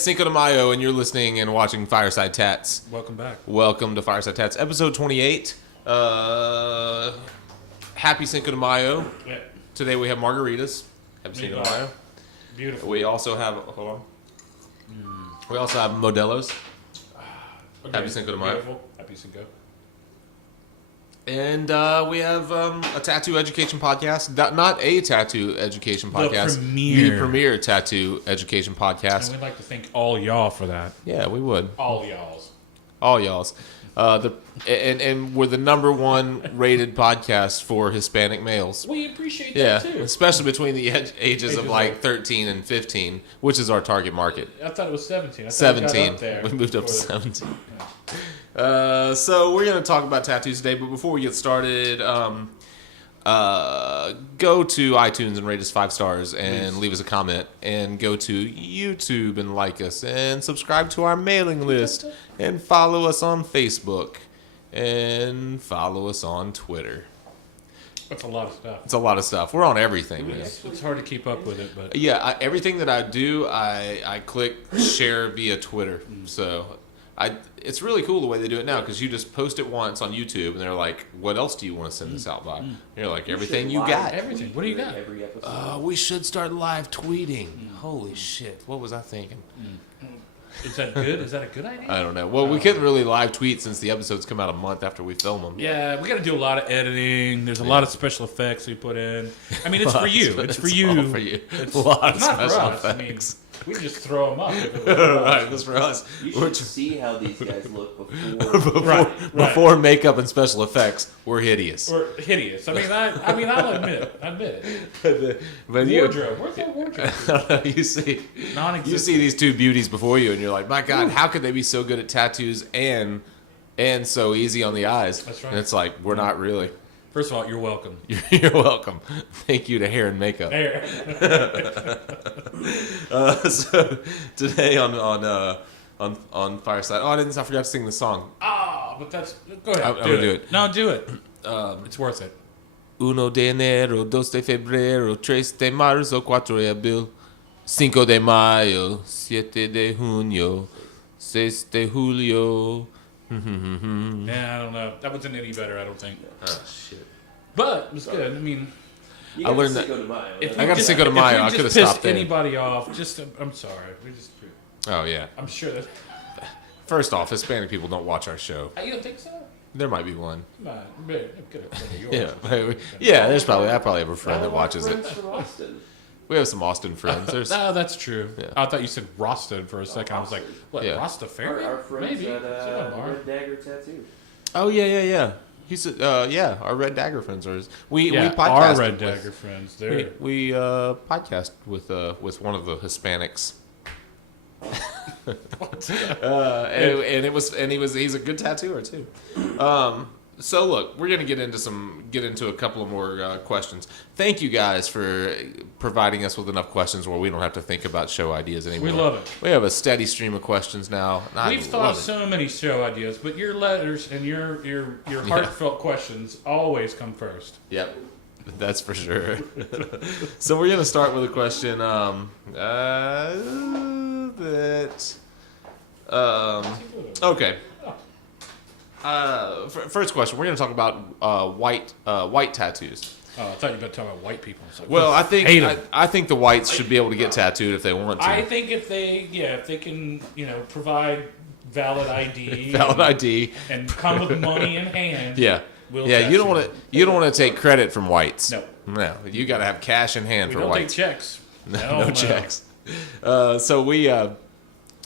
Cinco de Mayo, and you're listening and watching Fireside Tats. Welcome back. Welcome to Fireside Tats, episode 28. Happy Cinco de Mayo. Yeah. Today we have margaritas. Happy Cinco de Mayo. Beautiful. We also have, hold on. We also have Modelo's. Okay. Happy Cinco de Mayo. Beautiful. Happy Cinco. And we have a tattoo education podcast. Not a tattoo education podcast. The premier tattoo education podcast. And we'd like to thank all y'all for that. Yeah, we would. All y'alls. All y'alls. And we're the number one rated podcast for Hispanic males. We appreciate that too. Especially between the ages of like 13 and 15, which is our target market. I thought it was 17. 17. We moved up to 17. So we're going to talk about tattoos today, but before we get started, go to iTunes and rate us 5 stars and leave us a comment, and go to YouTube and like us and subscribe to our mailing list and follow us on Facebook and follow us on Twitter. That's a lot of stuff. It's a lot of stuff. We're on everything. It's hard to keep up with it, but yeah, everything that I do, I click share via Twitter. So it's really cool the way they do it now, because you just post it once on YouTube and they're like, what else do you want to send this out by? And you're like, everything you got. Everything. What do you got? Every episode. We should start live tweeting. Holy shit. What was I thinking? Is that good? Is that a good idea? I don't know. Well, we couldn't really live tweet since the episodes come out a month after we film them. Yeah, we got to do a lot of editing. There's a lot of special effects we put in. I mean, it's for you. It's for you. All for you. It's a lot of not special for us. effects. I mean, we just throw them up. Right, that's for us. You should see how these guys look Before makeup and special effects, we're hideous. We're hideous. I'll admit it. But Wardrobe. Where's that wardrobe? you see Non-existent. these two beauties before you, and you're like, my God, how could they be so good at tattoos and so easy on the eyes? That's right. And it's like, we're not really. First of all, you're welcome. You're welcome. Thank you to hair and makeup. So today on Fireside. I forgot to sing the song. But that's go ahead. I'm gonna do it. No, do it. It's worth it. 1 de enero, 2 de febrero, 3 de marzo, 4 de abril, 5 de mayo, 7 de junio, 6 de julio. Yeah, I don't know. That wasn't any better, I don't think. Oh shit! But it was good. I mean, I learned that. if I you got to Cinco de Mayo. I could have stopped there. Anybody off? I'm sorry. Oh yeah. I'm sure that. First off, Hispanic people don't watch our show. You don't think so? There might be one. Yeah. Yeah. There's probably. I probably have a friend that watches it. We have some Austin friends. There's. That's true. Yeah. I thought you said Rosted for a second. I was like, what? Yeah. Rastafari? Our friends Maybe. at Red Dagger Tattoo. Oh yeah. He's our Red Dagger friends are. We podcast our Red Dagger friends. We podcast with one of the Hispanics. He's a good tattooer too. So look, we're gonna get into a couple of more questions. Thank you guys for providing us with enough questions where we don't have to think about show ideas anymore. We love it. We have a steady stream of questions now. We've thought of so many show ideas, but your letters and your heartfelt questions always come first. Yep, that's for sure. So we're gonna start with a question okay. First question. We're going to talk about white tattoos. Oh, I thought you were about to talk about white people. Like, well, I think the whites should be able to get tattooed if they want to. I think if they can, provide valid ID, and come with money in hand. Yeah. You don't want to take credit from whites. No, you got to have cash in hand for whites. We don't take checks. No checks. So we got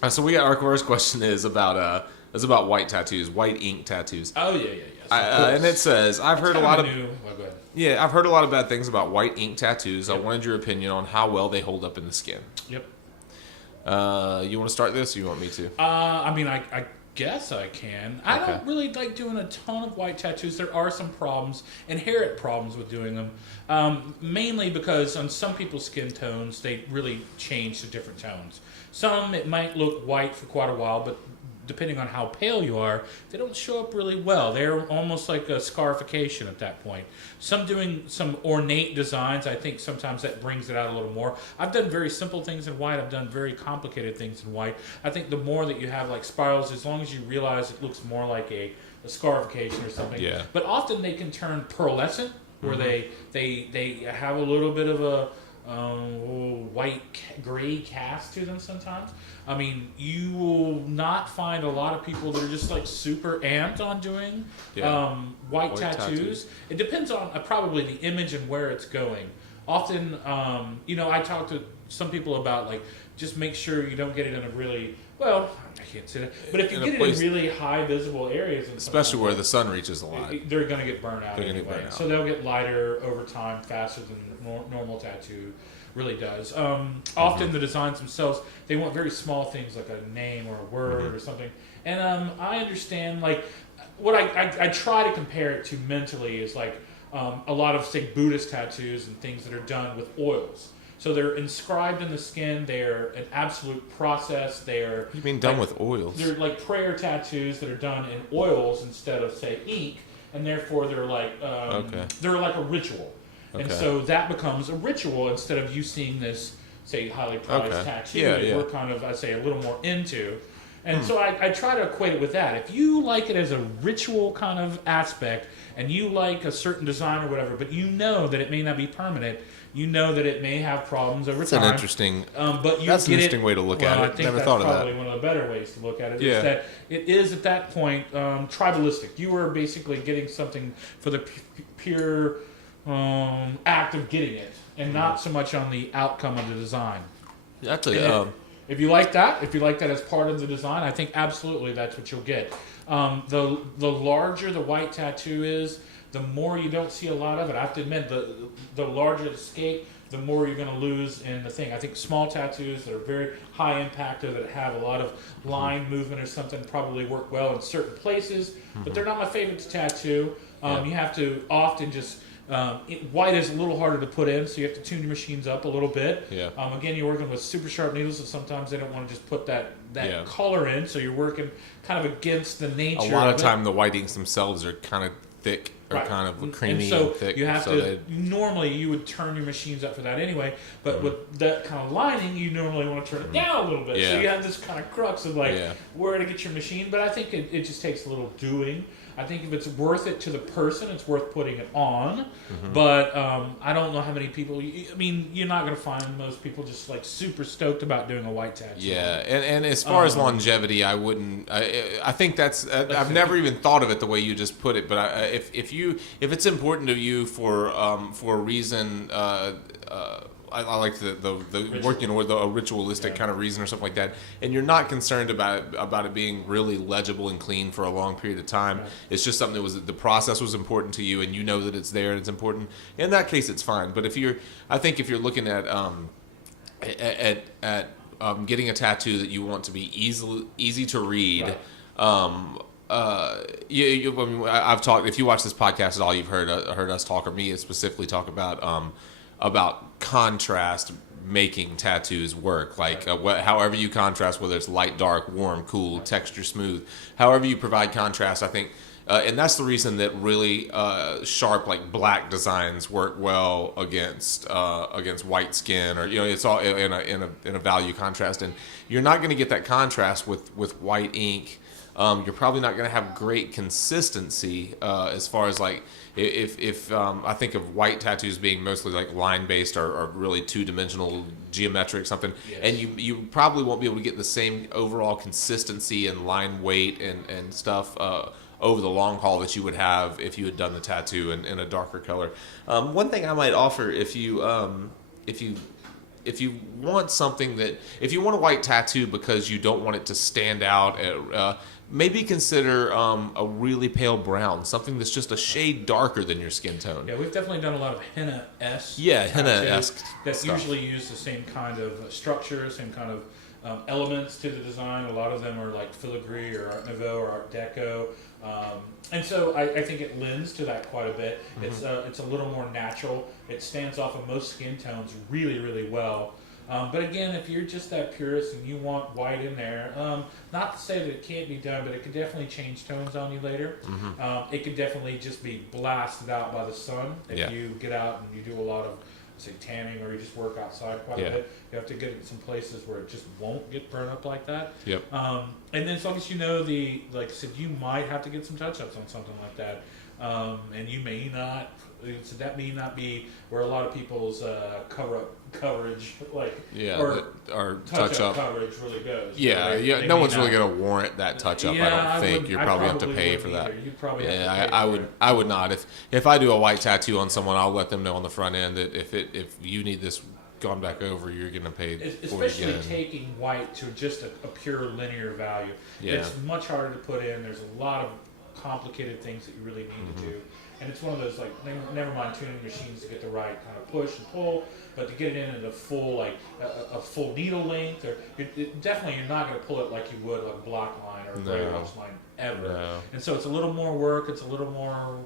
our first question is about white tattoos, white ink tattoos. Oh yeah. And it says, I've heard a lot of well, go ahead. Yeah, I've heard a lot of bad things about white ink tattoos. Yep. I wanted your opinion on how well they hold up in the skin. Yep. You want to start this, or you want me to? I guess I can. I don't really like doing a ton of white tattoos. There are some inherent problems with doing them. Mainly because on some people's skin tones, they really change to different tones. Some, it might look white for quite a while, but depending on how pale you are, they don't show up really well. They're almost like a scarification at that point. Some doing some ornate designs, I think sometimes that brings it out a little more. I've done very simple things in white. I've done very complicated things in white. I think the more that you have like spirals, as long as you realize it looks more like a scarification or something. Yeah. But often they can turn pearlescent, where they have a little bit of a white gray cast to them sometimes. I mean, you will not find a lot of people that are just like super amped on doing white tattoos. It depends on probably the image and where it's going. Often, I talk to some people about like just make sure you don't get it in a really I can't say that, but if you get it in really high visible areas, and especially where the sun reaches a lot, they're going to get burned out anyway. So they'll get lighter over time, faster than normal tattoo really does. Often the designs themselves, they want very small things like a name or a word or something. And I understand, like, what I try to compare it to mentally is like a lot of, say, Buddhist tattoos and things that are done with oils. So they're inscribed in the skin. They're an absolute process. They're you mean done with oils? They're like prayer tattoos that are done in oils instead of, say, ink, and therefore they're like they're like a ritual. Okay. And so that becomes a ritual instead of you seeing this, say, highly prized tattoo that we're kind of, I say, a little more into. And so I try to equate it with that. If you like it as a ritual kind of aspect, and you like a certain design or whatever, but you know that it may not be permanent, you know that it may have problems over time. That's an interesting. That's an interesting way to look at it. I think Never that's thought of that. probably one of the better ways to look at it. Is that it is at that point tribalistic. You are basically getting something for the pure act of getting it, and not so much on the outcome of the design. That's if you like that, as part of the design, I think absolutely that's what you'll get. The larger the white tattoo is, the more you don't see a lot of it. I have to admit, the larger the scape, the more you're going to lose in the thing. I think small tattoos that are very high impact or that have a lot of line movement or something probably work well in certain places, but they're not my favorite to tattoo. You have to often just... white is a little harder to put in, so you have to tune your machines up a little bit. Again, you're working with super sharp needles, so sometimes they don't want to just put that color in, so you're working kind of against the nature of it. A lot of time the white inks themselves are kind of thick or kind of creamy and thick. You have to, normally you would turn your machines up for that anyway, but with that kind of lining, you normally want to turn it down a little bit. So you have this kind of crux of like where to get your machine, but I think it just takes a little doing. I think if it's worth it to the person, it's worth putting it on. But I don't know how many people... I mean, you're not going to find most people just like super stoked about doing a white tattoo. Yeah, and as far as longevity, I wouldn't... I think that's I've never even thought of it the way you just put it. But if it's important to you for a reason... I like the working or the ritualistic kind of reason or something like that, and you're not concerned about it being really legible and clean for a long period of time. Right. It's just something that was the process was important to you, and you know that it's there and it's important. In that case, it's fine. But if you're looking at getting a tattoo that you want to be easy to read. Right. I've talked. If you watch this podcast at all, you've heard us talk, or me specifically talk about contrast making tattoos work. Like however you contrast, whether it's light, dark, warm, cool, texture, smooth, however you provide contrast, I think, and that's the reason that really sharp, like black designs work well against white skin, or it's all in a value contrast, and you're not going to get that contrast with white ink. You're probably not going to have great consistency as far as like if I think of white tattoos being mostly like line based or really 2-dimensional geometric something, and you probably won't be able to get the same overall consistency and line weight and stuff over the long haul that you would have if you had done the tattoo in a darker color. One thing I might offer if you want something if you want a white tattoo because you don't want it to stand out, maybe consider a really pale brown, something that's just a shade darker than your skin tone. Yeah, we've definitely done a lot of henna-esque. Yeah, henna-esque that stuff. Usually use the same kind of structure, same kind of elements to the design. A lot of them are like filigree or Art Nouveau or Art Deco. And so I think it lends to that quite a bit. It's a little more natural. It stands off of most skin tones really, really well. But again, if you're just that purist and you want white in there, not to say that it can't be done, but it could definitely change tones on you later. It could definitely just be blasted out by the sun if you get out and you do a lot of, say, tanning, or you just work outside quite a bit. You have to get it some places where it just won't get burned up like that. And then as long as you know like I said, you might have to get some touch-ups on something like that. And you may not. So that may not be where a lot of people's coverage, or touch-up coverage really goes. No one's really going to warrant that touch-up. I don't think you probably have to pay for that. You'd probably have to pay I would not. If I do a white tattoo on someone, I'll let them know on the front end that if you need this gone back over, you're going to pay for it especially again. taking white to just a pure linear value. It's much harder to put in. There's a lot of complicated things that you really need to do. And it's one of those, like, never mind tuning machines to get the right kind of push and pull, but to get it in at a full, like, a full needle length, or definitely you're not going to pull it like you would a block line or a gray wash line ever. And so it's a little more work. It's a little more,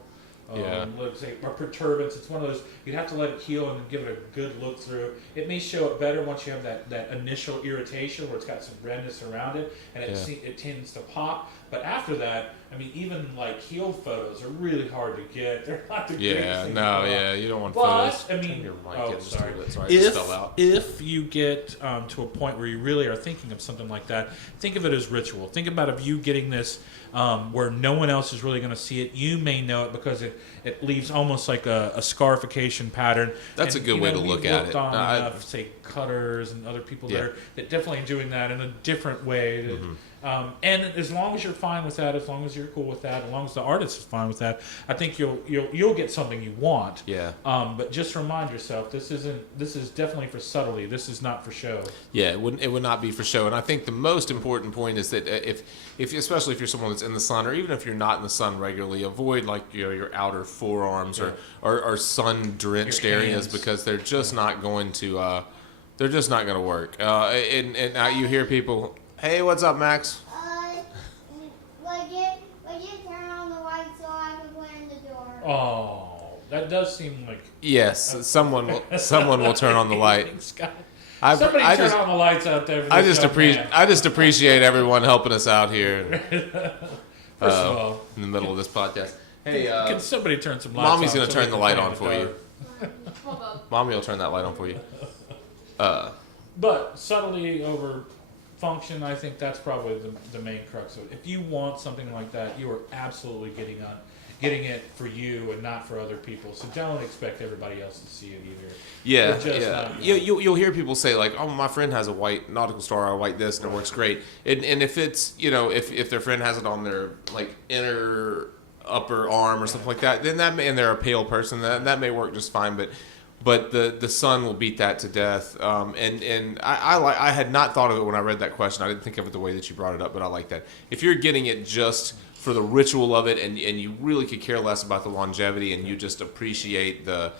let's say, or perturbance. It's one of those, you'd have to let it heal and give it a good look through. It may show it better once you have that initial irritation where it's got some redness around it, and it tends to pop. But after that, I mean, even like healed photos are really hard to get. They're not the greatest thing. You don't want photos. I mean, sorry. If you get to a point where you really are thinking of something like that, think of it as ritual. Think about if you getting this where no one else is really going to see it. You may know it because it leaves almost like a scarification pattern. That's a good way to look at it. On say cutters and other people that definitely doing that in a different way. And as long as you're fine with that, as long as you're cool with that, as long as the artist is fine with that, I think you'll get something you want. But just remind yourself, this is definitely for subtlety. This is not for show. It would not be for show. And I think the most important point is that if especially if you're someone that's in the sun, or even if you're not in the sun regularly, avoid like your outer forearms or sun drenched areas, because they're just not going to work. And now you hear people. Hey, what's up, Max? Would you turn on the light so I can put in the door? Oh, that does seem like... Yes, someone will turn on the light. Somebody turn on the lights out there. I just appreciate everyone helping us out here. First of all, in the middle of this podcast. Hey, can somebody turn some lights on? Mommy's gonna turn the light on for you. Hold on. Mommy will turn that light on for you. But subtlety over function, I think that's probably the main crux of it. If you want something like that, you are absolutely getting it for you and not for other people. So don't expect everybody else to see it either. You'll hear people say like, "Oh, my friend has a white nautical star, or a white this, and it works great." And if it's if their friend has it on their like inner upper arm or something like that, then and they're a pale person, that may work just fine. But the sun will beat that to death. And I had not thought of it when I read that question. I didn't think of it the way that you brought it up, but I like that. If you're getting it just for the ritual of it, and you really could care less about the longevity, and you just appreciate the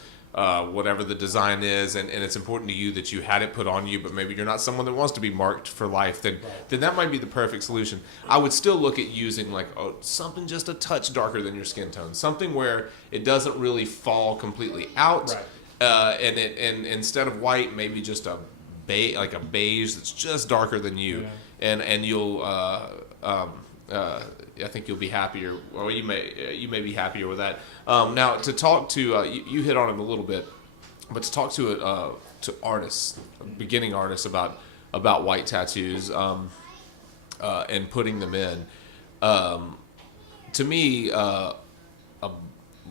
whatever the design is, and it's important to you that you had it put on you, but maybe you're not someone that wants to be marked for life, then that might be the perfect solution. I would still look at using like something just a touch darker than your skin tone, something where it doesn't really fall completely out. And instead of white, maybe just a beige that's just darker than you, and you'll I think you'll be happier. Or you may be happier with that. Now to talk to you hit on it a little bit, but to talk to artists, beginning artists about white tattoos and putting them in, to me a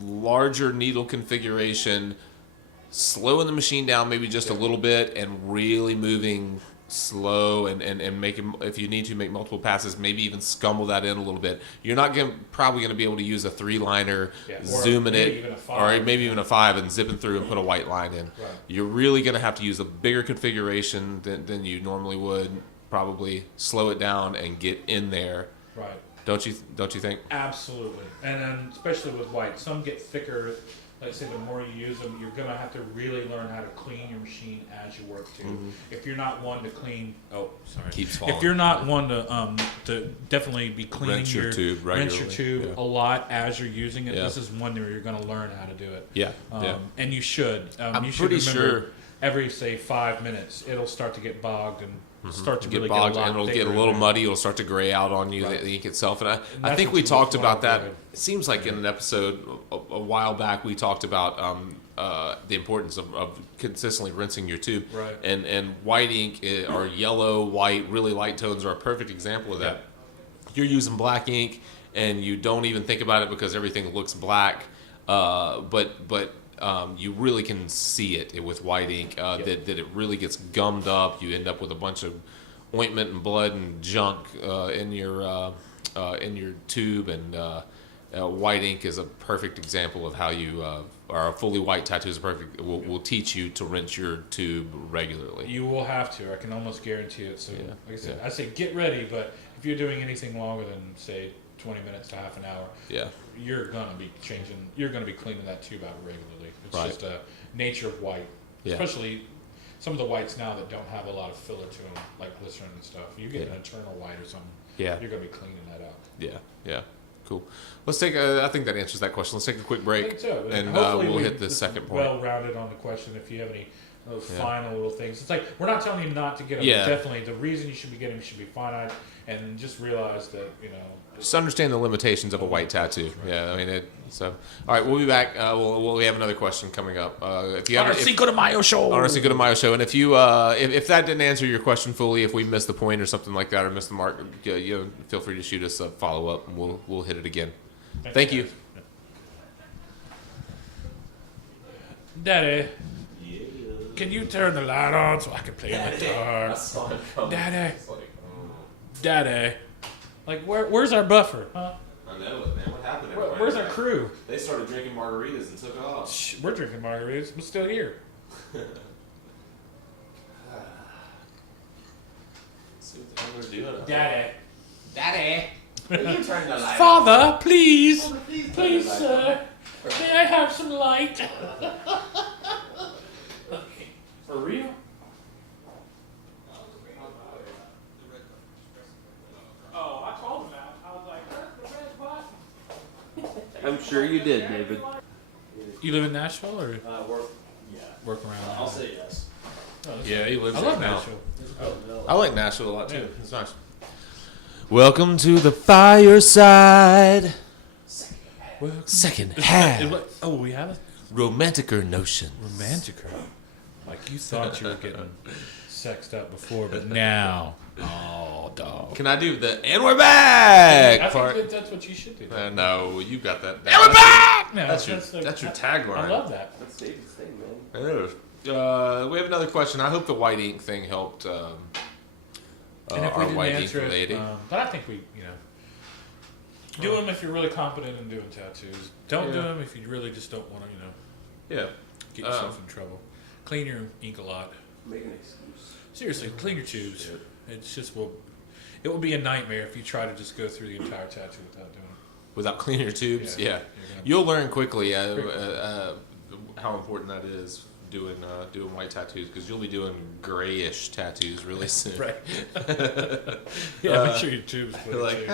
larger needle configuration, slowing the machine down maybe just a little bit, and really moving slow and making, if you need to, make multiple passes, maybe even scumble that in a little bit. You're not probably going to be able to use a 3-liner, zooming it, or maybe even a 5 and zipping through and put a white line in. You're really going to have to use a bigger configuration than you normally would, probably slow it down and get in there. Don't you think? Absolutely. And then especially with white, some get thicker. Like I say, the more you use them, you're going to have to really learn how to clean your machine as you work too. If you're not one to clean, keeps falling. If you're not one to definitely be cleaning rinse your tube a lot as you're using it, this is one where you're going to learn how to do it. And you should. I'm pretty sure every say 5 minutes, it'll start to get bogged and start to get really bogged, get a lot and it'll get thicker a in little there. muddy. It'll start to gray out on you, Right. the ink itself. And I that's think what we you talked want about to that. avoid. It seems like in an episode a while back we talked about the importance of consistently rinsing your tube. Right. And white ink or yellow, white, really light tones are a perfect example of that. You're using black ink and you don't even think about it because everything looks black, but you really can see it with white ink that it really gets gummed up. You end up with a bunch of ointment and blood and junk in your tube, and white ink is a perfect example of how you or a fully white tattoo is perfect. Will teach you to rinse your tube regularly. You will have to. I can almost guarantee it. So, Yeah. like I said, Yeah. I say get ready. But if you're doing anything longer than say 20 minutes to half an hour, Yeah. you're gonna be changing. You're gonna be cleaning that tube out regularly. It's Right. just a nature of white, Yeah. especially some of the whites now that don't have a lot of filler to them, like glycerin and stuff. You get Yeah. an eternal white or something. Yeah. You're gonna be cleaning that out. Yeah. Cool. Let's take I think that answers that question. Let's take a quick I break, think so. and Hopefully we'll we- hit the second point. Well rounded on the question. If you have any those Yeah. final little things, it's like we're not telling you not to get them. Yeah. Definitely, the reason you should be getting them should be finite, and just realize that Just understand the limitations of a white tattoo. Yeah, I mean, so all right, we'll be back. We have another question coming up. If you have on our Cinco de Mayo show. on our Cinco de Mayo show, and if you if that didn't answer your question fully, if we missed the point or something like that, or missed the mark, feel free to shoot us a follow up, and we'll hit it again. Thank you. Daddy, can you turn the light on so I can play in the dark? Daddy, Daddy, like where's our buffer? Huh? I know it, man. What happened? Where's our crew? They started drinking margaritas and took off. Shh, we're drinking margaritas. We're still here. See what the hell they're doing. Daddy, You turned the light Father, please, please, sir, may I have some light? For real? Oh, I told him that. I was like, "Where's the red button?" I'm sure you did, David. You live in Nashville or Yeah. work around? I'll say yes. Yeah, he lives I there love now. Nashville. I like Nashville a lot too. Yeah. It's nice. Welcome to the Fireside. Second half. Oh, we have a Romanticer notion. romanticer. Like you thought you were getting sexed up before, but now, oh, dog. Can I do the and we're back I part? think that's what you should do. No, you got that. And we're back. No, That's your like- tagline. I love that. That's David's thing, man. It is. We have another question. I hope the white ink thing helped And if we our didn't white ink answer lady. it, but I think we, do them if you're really competent in doing tattoos. Don't do Yeah. them if you really just don't want to, Yeah. get yourself in trouble. Clean your ink a lot. Make an excuse. Seriously, clean your tubes. It's just it will be a nightmare if you try to just go through the entire tattoo without doing it. Without cleaning your tubes, Yeah. yeah. You're gonna- You'll learn quickly how important that is doing white tattoos, because you'll be doing grayish tattoos really soon. Right. Yeah, make sure your tubes clean. You're like,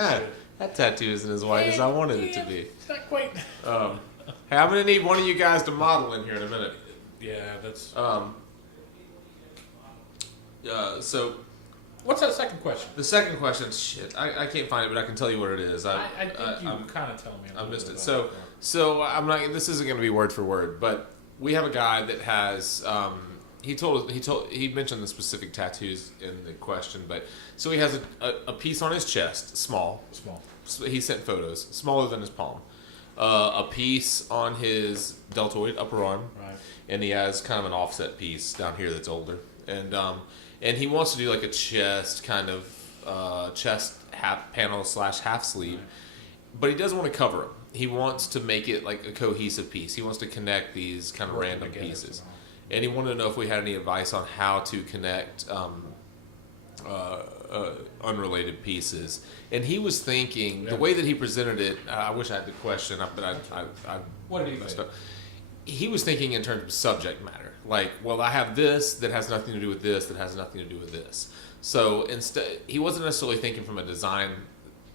that tattoo isn't as white as I wanted it to be. It's not quite. Hey, I'm gonna need one of you guys to model in here in a minute. Yeah, that's. So What's that second question? the second question, shit, I can't find it, but I can tell you what it is. I think you I'm- kind of tell me. I missed it. So I'm not. This isn't going to be word for word, but we have a guy that has. He mentioned the specific tattoos in the question, but so he has a piece on his chest, small. So he sent photos, smaller than his palm. A piece on his deltoid upper arm, Right. and he has kind of an offset piece down here that's older, and he wants to do like a chest kind of chest half panel / half sleeve, but he doesn't want to cover them. He wants to make it like a cohesive piece. He wants to connect these kind of Working random together pieces, somehow. and he wanted to know if we had any advice on how to connect unrelated pieces. And he was thinking the way that he presented it. I wish I had the question, but I What did he messed think? up. He was thinking in terms of subject matter. Like, well, I have this that has nothing to do with this that has nothing to do with this. So instead, he wasn't necessarily thinking from a design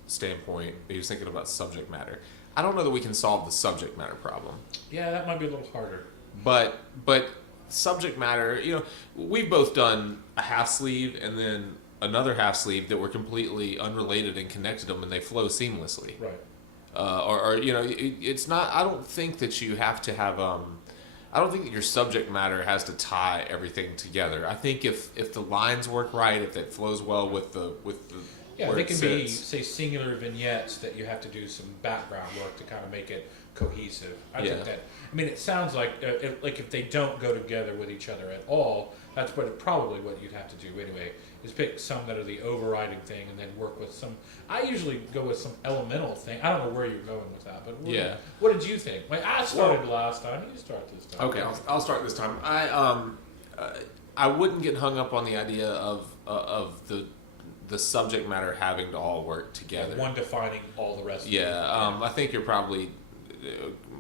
standpoint. But he was thinking about subject matter. I don't know that we can solve the subject matter problem, Yeah, that might be a little harder. but subject matter, we've both done a half sleeve and then another half sleeve that were completely unrelated and connected them, and they flow seamlessly. Right. It's not. I don't think that you have to have. I don't think that your subject matter has to tie everything together. I think if the lines work right, if it flows well with the Yeah, where they it can be, sits. say, singular vignettes that you have to do some background work to kind of make it cohesive. I Yeah. think that. I mean, it sounds like if they don't go together with each other at all, that's probably what you'd have to do anyway. Is pick some that are the overriding thing, and then work with some. I usually go with some elemental thing. I don't know where you're going with that, but what did you think? Like, I started last time. You start this time. Okay, I'll start this time. I wouldn't get hung up on the idea of the subject matter having to all work together. One defining all the rest. Yeah, I think you're probably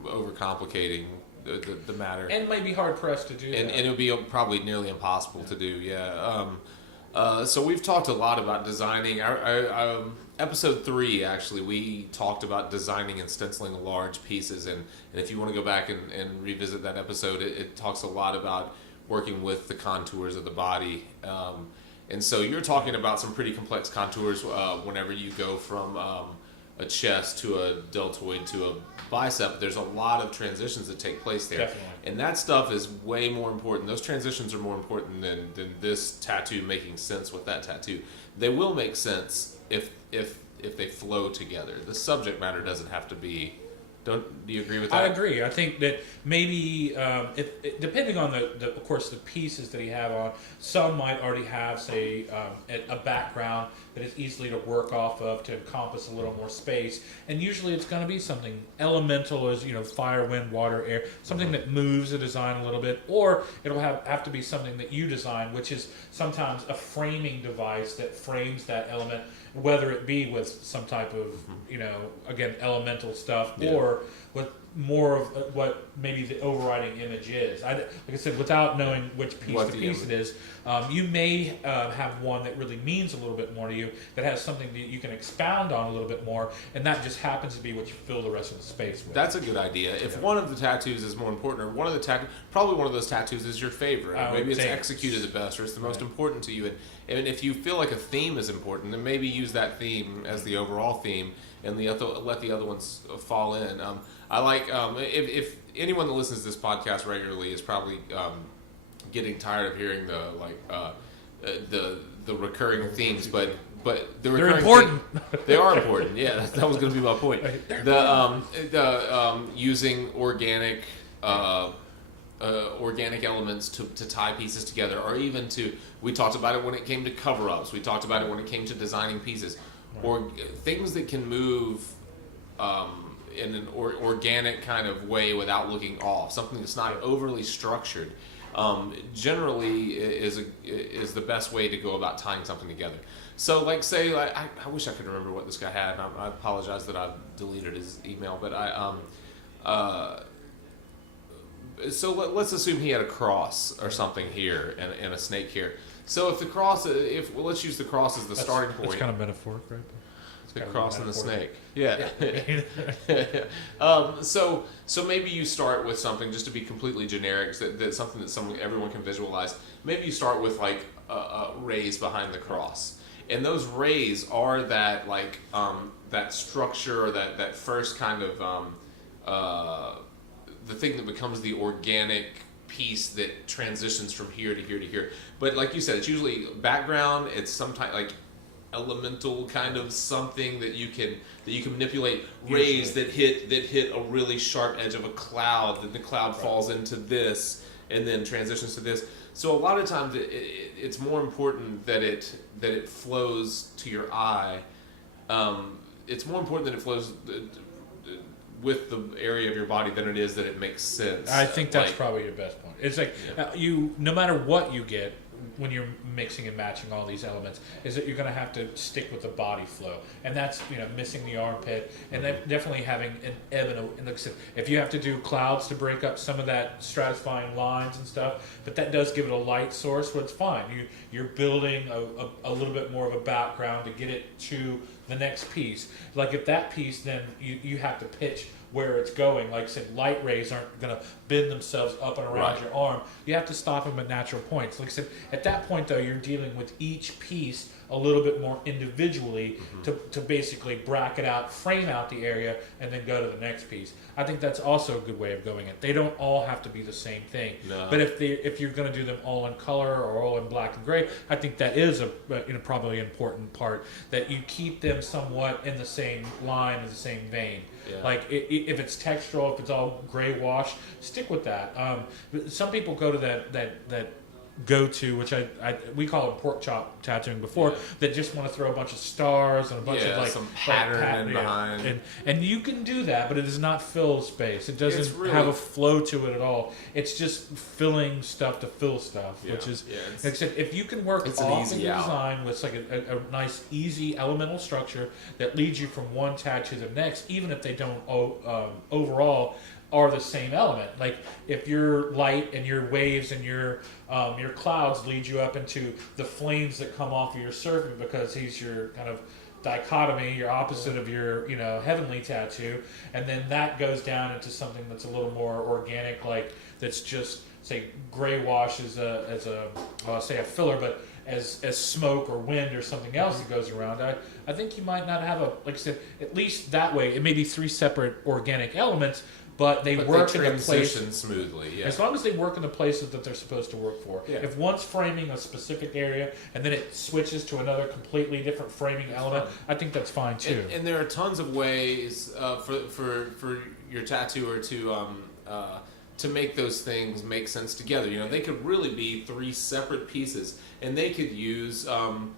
overcomplicating the matter, And might be hard pressed to do and that. it would be probably nearly impossible to do. Yeah. So we've talked a lot about designing. Our episode 3, actually, we talked about designing and stenciling large pieces, and if you want to go back and revisit that episode, it talks a lot about working with the contours of the body. And so you're talking about some pretty complex contours whenever you go from a chest to a deltoid to a bicep. There's a lot of transitions that take place there. Definitely. And that stuff is way more important. Those transitions are more important than this tattoo making sense with that tattoo. They will make sense if they flow together. The subject matter doesn't have to be. Do you agree with that? I agree. I think that maybe depending on of course the pieces that he have on, some might already have, say, a background that is easily to work off of to encompass a little more space. And usually it's going to be something elemental, as fire, wind, water, air, something that moves the design a little bit, or it'll have to be something that you design, which is sometimes a framing device that frames that element, whether it be with some type of again, elemental stuff, Yeah. or with more of what maybe the overriding image is. Like I said, without knowing which piece What to the piece it is, you may have one that really means a little bit more to you, that has something that you can expound on a little bit more, and that just happens to be what you fill the rest of the space with. That's a good idea. If one of the tattoos is more important, or probably one of those tattoos is your favorite, I maybe would it's say executed the best, or it's the most Right. important to you. And if you feel like a theme is important, then maybe use that theme as the overall theme, and let the other ones fall in. I like if anyone that listens to this podcast regularly is probably getting tired of hearing the recurring themes, but the They're recurring important. they are important. Yeah, that was going to be my point. The using organic elements to tie pieces together, or even we talked about it when it came to cover-ups. We talked about it when it came to designing pieces, or things that can move in an organic kind of way without looking off. Something that's not overly structured. Generally is the best way to go about tying something together. So, like, say, I wish I could remember what this guy had. And I apologize that I deleted his email, but so let's assume he had a cross or something here and a snake here. So if the cross, let's use the cross as the starting point. It's kind of metaphoric, right? The kind of cross and the metaphoric. snake. Yeah. So maybe you start with something, just to be completely generic, that's something that everyone can visualize. Maybe you start with like a rays behind the cross, and those rays are that that structure, or that first kind of the thing that becomes the organic piece that transitions from here to here to here. But like you said, it's usually background. It's sometimes like elemental kind of something that you can manipulate. Rays that hit a really sharp edge of a cloud. Then the cloud falls into this, and then transitions to this. So a lot of times it's more important that it flows to your eye. It's more important that it flows with the area of your body than it is that it makes sense. I think that's probably your best point. It's like no matter what you get when you're mixing and matching all these elements, is that you're going to have to stick with the body flow, and that's missing the armpit, and then definitely having an ebb and like I said, if you have to do clouds to break up some of that stratifying lines and stuff, but that does give it a light source, so it's fine. You're building a little bit more of a background to get it to the next piece. Like if that piece, then you have to pitch where it's going. Like I said, light rays aren't going to bend themselves up and around Right. your arm. You have to stop them at natural points. Like I said, at that point though, you're dealing with each piece a little bit more individually to basically bracket out, frame out the area, and then go to the next piece. I think that's also a good way of going it. They don't all have to be the same thing. No. But if you're going to do them all in color or all in black and gray, I think that is probably an important part, that you keep them somewhat in the same line, in the same vein. Yeah. Like if it's textural, if it's all gray wash, stick with that. Some people go to that go-to, which we call it pork chop tattooing before, that just want to throw a bunch of stars and a bunch of some pattern behind. And you can do that, but it does not fill space. It doesn't It's really- have a flow to it at all. It's just filling stuff to fill stuff, Yeah. which is Yeah, it's- except if you can work it's an off easy the out. design with like a nice easy elemental structure that leads you from one tattoo to the next, even if they don't overall are the same element. Like if your light and your waves and your clouds lead you up into the flames that come off of your serpent, because he's your kind of dichotomy, your opposite of your heavenly tattoo, and then that goes down into something that's a little more organic, like that's just say gray wash as a say a filler, but as smoke or wind or something else that goes around. I think you might not have like I said, at least that way. It may be three separate organic elements, but they work in the transition place smoothly. Yeah. as long as they work in the places that they're supposed to work for. Yeah. If one's framing a specific area and then it switches to another completely different framing element, I think that's fine too. And there are tons of ways for your tattooer to make those things make sense together. They could really be three separate pieces, and they could use the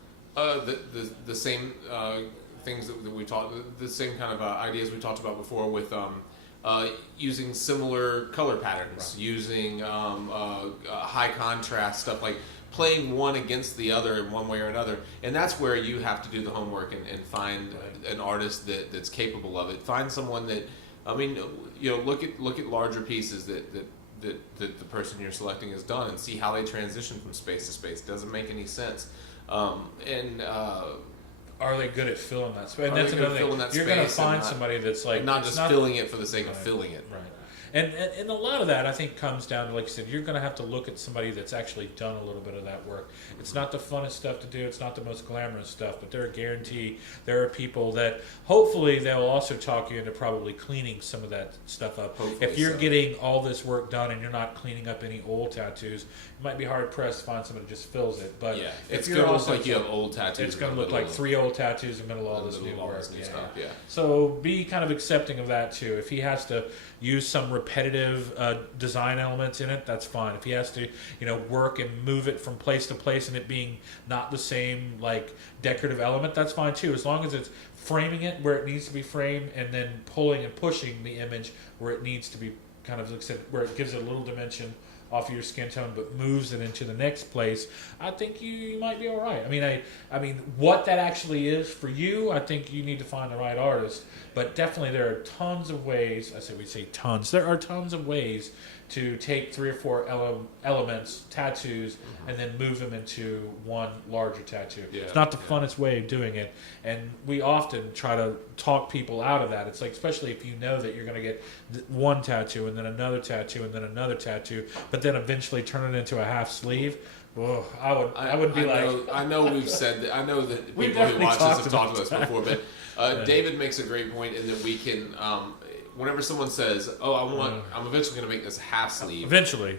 same things that we talked, the same kind of ideas we talked about before with using similar color patterns, using high contrast stuff, like playing one against the other in one way or another. And that's where you have to do the homework and find an artist that's capable of it. Find someone that, look at larger pieces that the person you're selecting has done, and see how they transition from space to space. Doesn't make any sense. Are they good at filling that space? And Are that's they good at another thing. filling that You're going to space and find not- somebody that's like not it's just filling it for the sake of filling it. Right. And a lot of that, I think, comes down to, like you said, you're going to have to look at somebody that's actually done a little bit of that work. It's not the funnest stuff to do. It's not the most glamorous stuff, but there are guarantee there are people that hopefully they'll also talk you into probably cleaning some of that stuff up. Hopefully if you're so. getting all this work done and you're not cleaning up any old tattoos, you might be hard pressed to find somebody that just fills it. But Yeah, if it's you're going to look also like you have old tattoos. it's going in to the look like middle 3 old tattoos in the middle of all in the this middle new of all work. this new stuff. Yeah. So be kind of accepting of that too. If he has to use some repetitive design elements in it, that's fine. If he has to, work and move it from place to place and it being not the same like decorative element, that's fine too. As long as it's framing it where it needs to be framed and then pulling and pushing the image where it needs to be kind of, like I said, where it gives it a little dimension off of your skin tone but moves it into the next place, I think you might be all right. I mean what that actually is for you, I think you need to find the right artist, but definitely there are tons of ways, there are tons of ways to take 3 or 4 elements, tattoos, and then move them into one larger tattoo. Yeah, It's not the funnest way of doing it, and we often try to talk people out of that. It's like, especially if you know that you're going to get one tattoo and then another tattoo and then another tattoo, but then eventually turn it into a half sleeve. Whoa, I would be I know we've said that. I know that We've people who definitely watch this talked have talked about to us before, but Yeah. David makes a great point in that we can. Whenever someone says, "Oh, I'm eventually going to make this a half sleeve," eventually.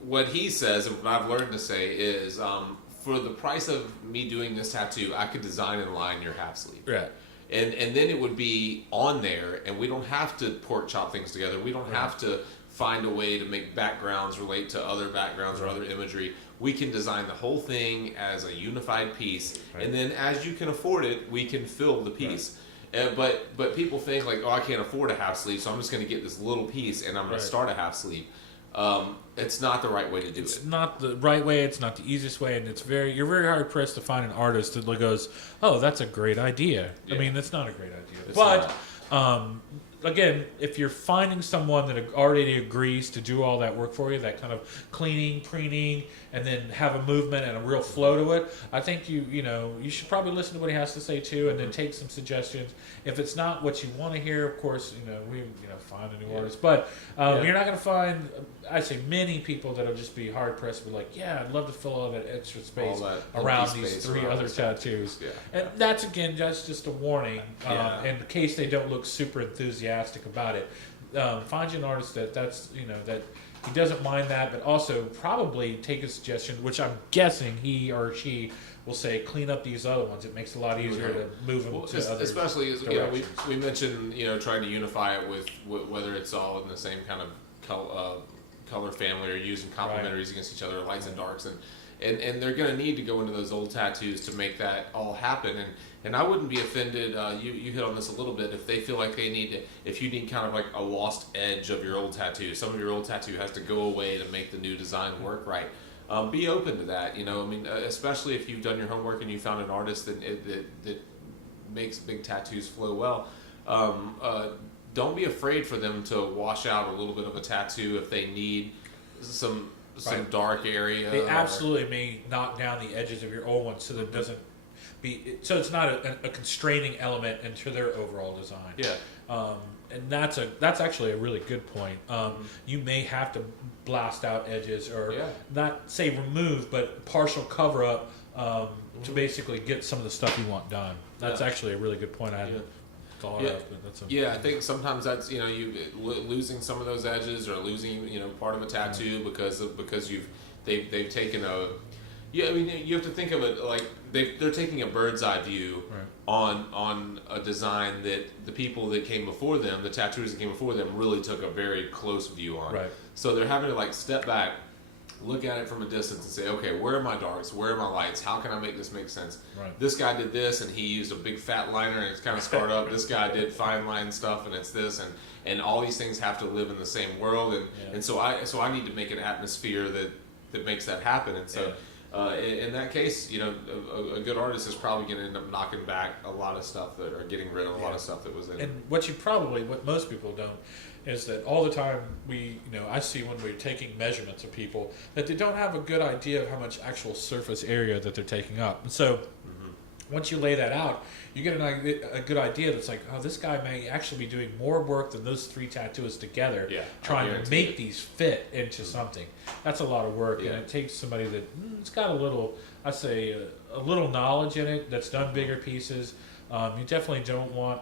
what he says, and what I've learned to say is, for the price of me doing this tattoo, I could design and line your half sleeve. Right. And then it would be on there, and we don't have to pork chop things together. We don't have to find a way to make backgrounds relate to other backgrounds or other imagery. We can design the whole thing as a unified piece, and then as you can afford it, we can fill the piece. But people think like, oh, I can't afford a half sleeve, so I'm just going to get this little piece and I'm going to start a half sleeve. It's not the right way to do it. It's not the right way. It's not the easiest way, and you're very hard pressed to find an artist that goes, "Oh, that's a great idea." Yeah. I mean, that's not a great idea, It's but again, if you're finding someone that already agrees to do all that work for you, that kind of cleaning, preening, and then have a movement and a real flow to it, I think you should probably listen to what he has to say too, and then take some suggestions. If it's not what you want to hear, of course, we find a new artist, but you're not going to find, I say, many people that'll just be hard pressed to be like, yeah, I'd love to fill all that extra space around these 3 other tattoos. Yeah. And that's just a warning in case they don't look super enthusiastic about it. Find you an artist that he doesn't mind that, but also probably take a suggestion, which I'm guessing he or she will say, clean up these other ones. It makes it a lot easier to move them to other especially as directions. we mentioned trying to unify it with whether it's all in the same kind of color family or using complementaries against each other, lights and darks, and they're going to need to go into those old tattoos to make that all happen. And I wouldn't be offended. You hit on this a little bit. If they feel like if you need kind of like a lost edge of your old tattoo, some of your old tattoo has to go away to make the new design work right. Be open to that. Especially if you've done your homework and you found an artist that makes big tattoos flow well. Don't be afraid for them to wash out a little bit of a tattoo if they need some dark area. They absolutely may knock down the edges of your old one so that it doesn't so it's not a constraining element into their overall design. Yeah. And that's actually a really good point. You may have to blast out edges or not say remove, but partial cover up to basically get some of the stuff you want done. That's actually a really good point. I hadn't thought of. But I think sometimes that's you losing some of those edges or losing part of a tattoo because they've taken a. Yeah, I mean, you have to think of it like they're taking a bird's eye view on a design that the people that came before them, the tattooers that came before them, really took a very close view on. Right. So they're having to step back, look at it from a distance, and say, okay, where are my darks? Where are my lights? How can I make this make sense? Right. This guy did this, and he used a big fat liner, and it's kind of scarred up. This guy did fine line stuff, and it's this, and all these things have to live in the same world, and so I need to make an atmosphere that makes that happen, and so. In that case, a good artist is probably going to end up knocking back a lot of stuff or getting rid of a lot of stuff that was in. And what most people don't, is that all the time I see when we're taking measurements of people that they don't have a good idea of how much actual surface area that they're taking up. And so once you lay that out, you get a good idea that's like, oh, this guy may actually be doing more work than those 3 tattoos together, trying to make these fit into something. That's a lot of work, and it takes somebody that it's got a little knowledge in it, that's done bigger pieces. You definitely don't want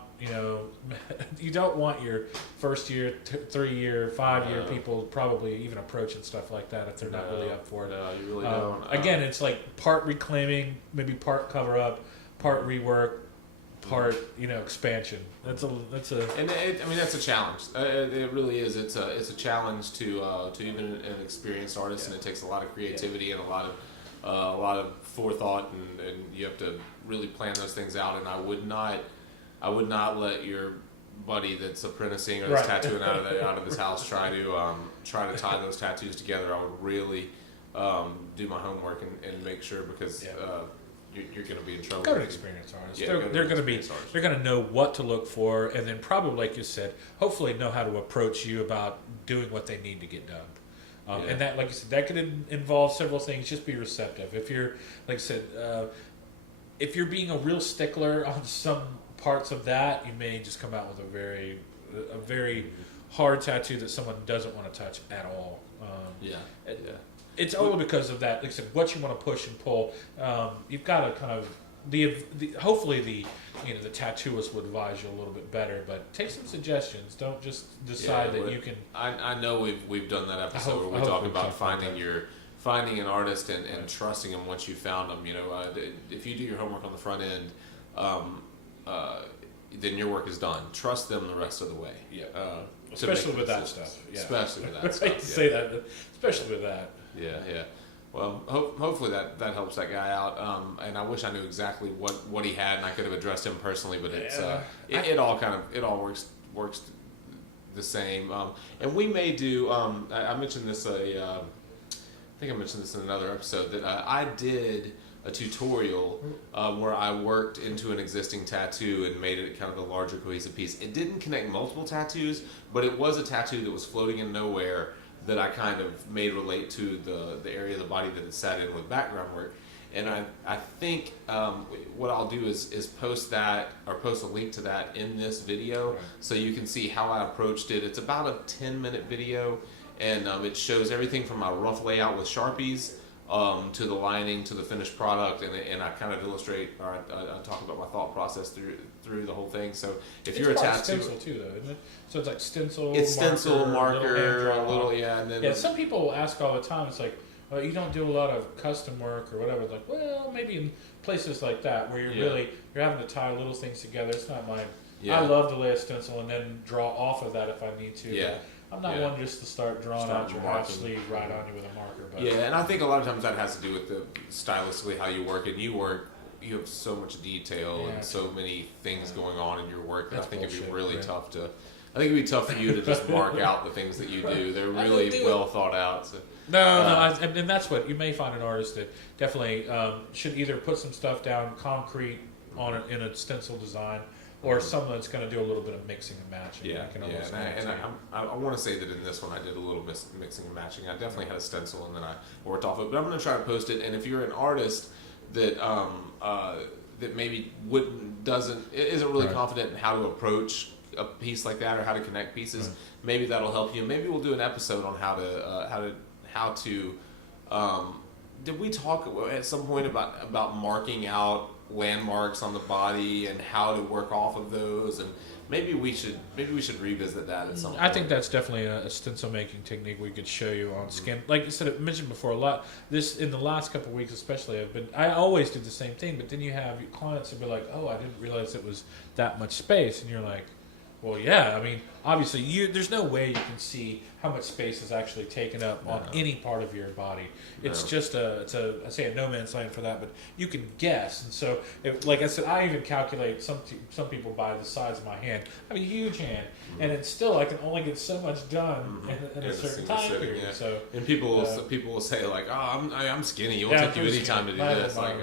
you don't want your first year, 3 year, 5 year people probably even approaching stuff like that if they're not really up for it. No, you really don't. Again, it's like part reclaiming, maybe part cover up, part rework, part expansion. That's a and that's a challenge. It really is. It's a challenge to even an experienced artist, and it takes a lot of creativity and a lot of forethought, and you have to really plan those things out. And I would not let your buddy that's apprenticing or that's tattooing out of his house try to tie those tattoos together. I would really do my homework and make sure, because you're going to be in trouble. Go to an experienced artist. They're going to know what to look for, and then probably, like you said, hopefully know how to approach you about doing what they need to get done. And that, like you said, that could involve several things. Just be receptive. If you're, like I said, if you're being a real stickler on some parts of that, you may just come out with a very hard tattoo that someone doesn't want to touch at all. It's only because of that. Like I said, what you want to push and pull. You've got to kind of hopefully the tattooist would advise you a little bit better. But take some suggestions. Don't just decide that you can. I know we've done that episode where we talk about finding an artist and trusting them once you found them. If you do your homework on the front end, then your work is done. Trust them the rest of the way. Yeah. Especially with that stuff. Yeah. Especially with that stuff. Right to say that. Especially with that. Yeah. Well, hopefully that helps that guy out. And I wish I knew exactly what he had, and I could have addressed him personally. But it all works the same. And we may do. I mentioned this. I think I mentioned this in another episode that I did a tutorial where I worked into an existing tattoo and made it kind of a larger cohesive piece. It didn't connect multiple tattoos, but it was a tattoo that was floating in nowhere that I kind of made relate to the area of the body that it sat in with background work. And I think what I'll do is post that, or post a link to that in this video, so you can see how I approached it. It's about a 10-minute video, and it shows everything from my rough layout with Sharpies to the lining to the finished product, and I kind of illustrate, or I talk about my thought process through the whole thing. So if you're a tattoo, stencil too, though, isn't it? So it's like stencil. it's stencil, marker, a a little, and then yeah. Some people ask all the time. It's like, well, you don't do a lot of custom work or whatever. It's like, well, maybe in places like that where you're having to tie little things together. It's not mine. Yeah. I love to lay a stencil and then draw off of that if I need to. Yeah. I'm not one just to start drawing out your half sleeve right on you with a marker. But yeah, and I think a lot of times that has to do with the stylistically how you work, and you have so much detail and so many things going on in your work that I think it'd be really tough to. I think it'd be tough for you to just mark out the things that you do. They're really well thought out. So. And that's what you may find an artist that definitely should either put some stuff down concrete on it in a stencil design, or someone that's going to do a little bit of mixing and matching. I want to say that in this one I did a little mixing and matching. I definitely had a stencil and then I worked off it, but I'm going to try to post it. And if you're an artist that that maybe isn't really confident in how to approach a piece like that or how to connect pieces, maybe that'll help you. Maybe we'll do an episode on how to. Did we talk at some point about marking out landmarks on the body and how to work off of those, and maybe we should revisit that at some point. I think that's definitely a stencil making technique we could show you on skin. Like I mentioned before, a lot this in the last couple of weeks especially, I always do the same thing, but then you have your clients who be like, oh, I didn't realize it was that much space, and you're like, well, yeah, I mean, obviously there's no way you can see how much space is actually taken up on any part of your body. It's just I say a no man's land for that, but you can guess. And so, like I said, I even calculate some people by the size of my hand. I have a huge hand, and it's still I can only get so much done in a certain time period. Yeah. So, and people will say like, oh, I'm skinny. It won't take you any time to do this. Like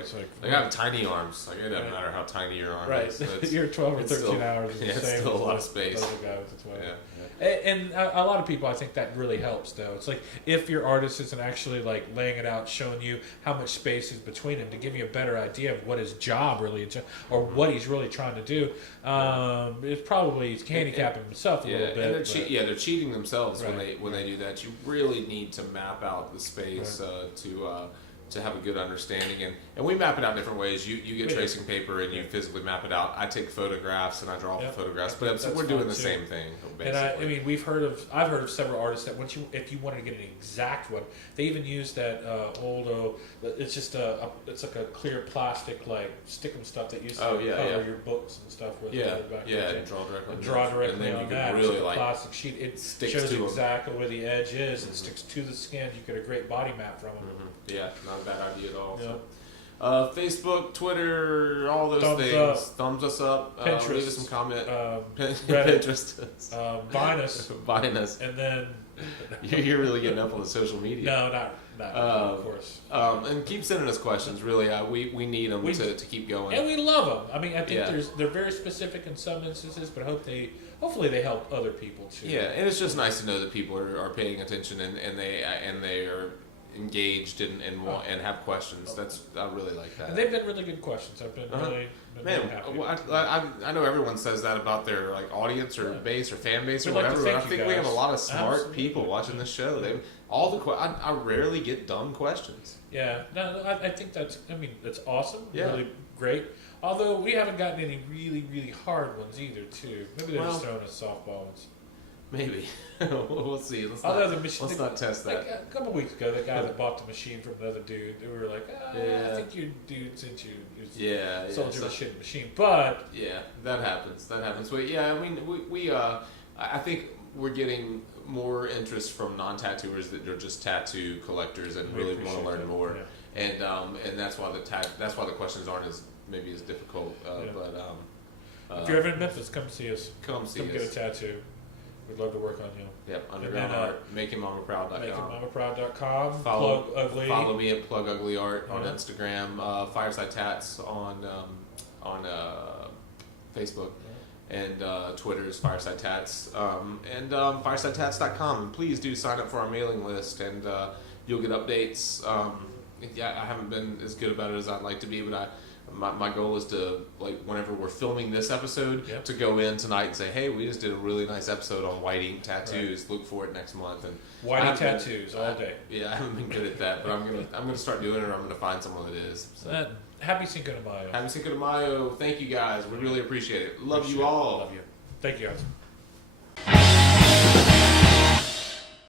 I have tiny arms. Like it doesn't matter how tiny your arm is. So you're 12 or 13 hours. Yeah, it's still a lot of space. And a lot of people, I think that really helps, though. It's like if your artist isn't actually like laying it out, showing you how much space is between them to give you a better idea of what his job really is, or what he's really trying to do. It's probably he's handicapping himself a little bit. And they're cheating themselves when they do that. You really need to map out the space to have a good understanding, and we map it out different ways. You get tracing paper and you physically map it out. I take photographs and I draw the photographs, but we're doing the same thing basically. And I mean, I've heard of several artists that if you wanted to get an exact one, they even use that old it's just it's like a clear plastic like stickum stuff that used to cover your books and stuff with. And draw directly on that. Really it's a plastic sheet. It shows exactly where the edge is. It sticks to the skin. You get a great body map from them. Yeah, not a bad idea at all. Yep. So. Facebook, Twitter, all those things. Thumbs us up. Pinterest. Leave us some comment. Pinterest. Buying us. And then... You're really getting up on the social media. No, not of course. And keep sending us questions. Really, we need them to keep going. And we love them. I mean, I think they're very specific in some instances, but hopefully they help other people too. Yeah, and it's just nice to know that people are paying attention and they are engaged and have questions. I really like that. And they've been really good questions. I've been really happy. I know everyone says that about their like audience or base or fan base or whatever. But I think we have a lot of smart people watching this show. I rarely get dumb questions. Yeah, no, I think that's awesome. Yeah. Really great. Although we haven't gotten any really, really hard ones either, too. Maybe they're just throwing us softball ones. Maybe. We'll see. Let's not test that. Like a couple weeks ago, the guy that bought the machine from another dude, we were like, I think your dude sent you sold you a shitty machine. But yeah, that happens. But yeah, I mean, I think we're getting more interest from non-tattooers that are just tattoo collectors and really want to learn more. Yeah. And that's why the questions aren't as difficult. But if you're ever in Memphis, come see us. Come get a tattoo. We'd love to work on you. Yep, underground then, art. MakingMamaProud.com. MakingMamaProud.com. Follow Plug Ugly. Follow me at Plug Ugly Art on Yeah. Instagram. Fireside Tats on Facebook. And Twitter is Fireside Tats. And FiresideTats.com. And please do sign up for our mailing list, and you'll get updates. I haven't been as good about it as I'd like to be, but my goal is to, like, whenever we're filming this episode, Yep. to go in tonight and say, hey, we just did a really nice episode on white ink tattoos. Look for it next month. And Whitey tattoos all day. I haven't been good at that, but I'm gonna start doing it, or I'm gonna find someone that is. So. Happy Cinco de Mayo. Happy Cinco de Mayo. Thank you guys. We really appreciate it. Love Appreciate you it. all. Love you. Thank you guys.